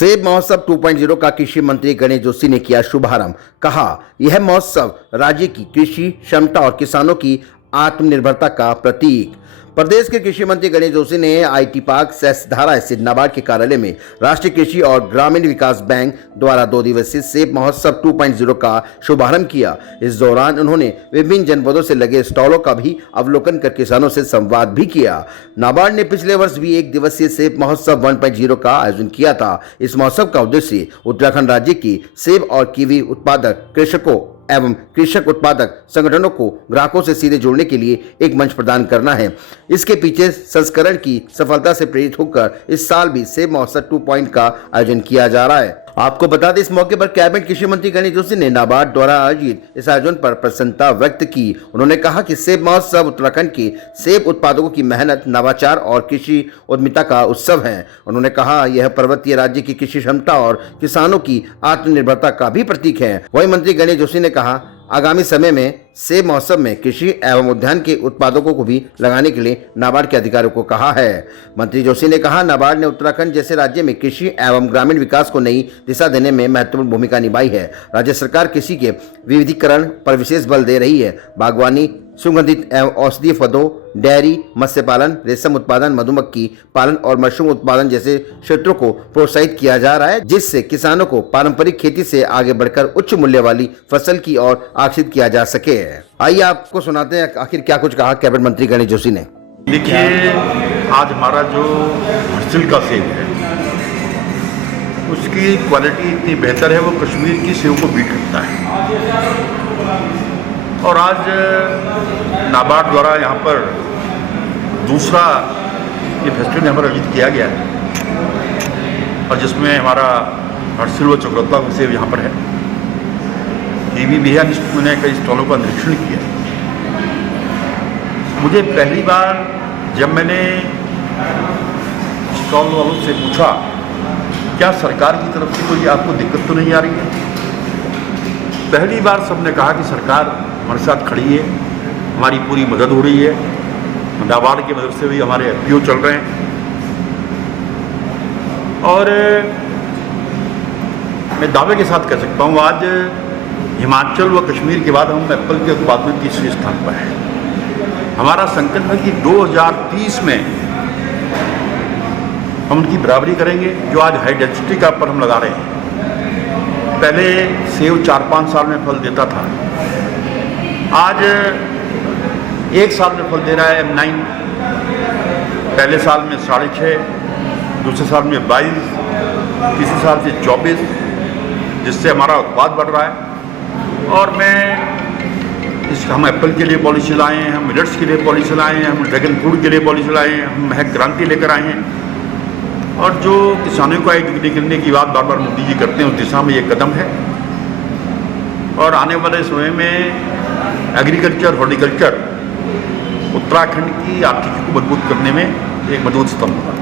सेब महोत्सव 2.0 का कृषि मंत्री गणेश जोशी ने किया शुभारंभ। कहा, यह महोत्सव राज्य की कृषि क्षमता और किसानों की आत्मनिर्भरता का प्रतीक। प्रदेश के कृषि मंत्री गणेश जोशी ने आईटी पार्क सेसधारा स्थित नाबार्ड के कार्यालय में राष्ट्रीय कृषि और ग्रामीण विकास बैंक द्वारा 2 दिवसीय सेब महोत्सव 2.0 का शुभारंभ किया। इस दौरान उन्होंने विभिन्न जनपदों से लगे स्टॉलों का भी अवलोकन कर किसानों से संवाद भी किया। नाबार्ड ने पिछले वर्ष भी 1 दिवसीय सेब महोत्सव 1.0 का आयोजन किया था। इस महोत्सव का उद्देश्य उत्तराखंड राज्य की सेब और कीवी उत्पादक कृषकों एवं कृषक उत्पादक संगठनों को ग्राहकों से सीधे जोड़ने के लिए एक मंच प्रदान करना है। इसके पीछे संस्करण की सफलता से प्रेरित होकर इस साल भी सेब महोत्सव 2.0 का आयोजन किया जा रहा है। आपको बता दें, इस मौके पर कैबिनेट कृषि मंत्री गणेश जोशी ने नाबार्ड द्वारा आयोजित इस आयोजन पर प्रसन्नता व्यक्त की। उन्होंने कहा कि सेब महोत्सव उत्तराखंड के सेब उत्पादकों की मेहनत, नवाचार और कृषि उद्यमिता का उत्सव है। उन्होंने कहा, यह पर्वतीय राज्य की कृषि क्षमता और किसानों की आत्मनिर्भरता का भी प्रतीक है। वहीं मंत्री गणेश जोशी ने कहा, आगामी समय में सेब महोत्सव में कृषि एवं उद्यान के उत्पादकों को भी लगाने के लिए नाबार्ड के अधिकारियों को कहा है। मंत्री जोशी ने कहा, नाबार्ड ने उत्तराखंड जैसे राज्य में कृषि एवं ग्रामीण विकास को नई दिशा देने में महत्वपूर्ण भूमिका निभाई है। राज्य सरकार कृषि के विविधीकरण पर विशेष बल दे रही है। बागवानी, सुगंधित एवं औषधीय पौधों, डेयरी, मत्स्य पालन, रेशम उत्पादन, मधुमक्खी पालन और मशरूम उत्पादन जैसे क्षेत्रों को प्रोत्साहित किया जा रहा है, जिससे किसानों को पारंपरिक खेती से आगे बढ़कर उच्च मूल्य वाली फसल की ओर आकर्षित किया जा सके। आइए आपको सुनाते हैं आखिर क्या कुछ कहा कैबिनेट मंत्री गणेश जोशी ने। देखिए, आज हमारा जो हर्सिल का सेब है उसकी क्वालिटी इतनी बेहतर है, वो कश्मीर की सेब को बीट करता है। और आज नाबार्ड द्वारा यहाँ पर दूसरा ये फेस्टिवल यहाँ पर आयोजित किया गया है और जिसमें हमारा हर्सिल व चक्रौता सेब यहाँ पर है। कीवी भी है, मैंने कई स्टॉलों का निरीक्षण किया। मुझे पहली बार जब मैंने स्टॉल वालों से पूछा, क्या सरकार की तरफ से कोई आपको दिक्कत तो नहीं आ रही है? पहली बार सबने कहा कि सरकार हमारे साथ खड़ी है, हमारी पूरी मदद हो रही है। नाबार्ड की मदद से भी हमारे एफपीओ चल रहे हैं और मैं दावे के साथ कह सकता हूँ, आज हिमाचल व कश्मीर के बाद हम एप्पल के उत्पादन में तीसरे स्थान पर है। हमारा संकल्प है कि 2030 में हम उनकी बराबरी करेंगे जो आज हाई डेंसिटी का पर हम लगा रहे हैं। पहले सेब 4-5 साल में फल देता था, आज 1 साल में फल दे रहा है M9। पहले साल में 6.5, दूसरे साल में 22, तीसरे साल से 24, जिससे हमारा उत्पाद बढ़ रहा है। और हम एप्पल के लिए पॉलिसी लाए हैं, हम मिलेट्स के लिए पॉलिसी लाए हैं, हम ड्रैगन फ्रूट के लिए पॉलिसी लाए हैं, हम महक क्रांति लेकर आए हैं। और जो किसानों को डिग्री करने की बात बार बार मोदी जी करते हैं, उस दिशा में ये कदम है। और आने वाले समय में एग्रीकल्चर, हॉर्टिकल्चर उत्तराखंड की आर्थिकी को मजबूत करने में एक मजबूत स्तंभ होगा।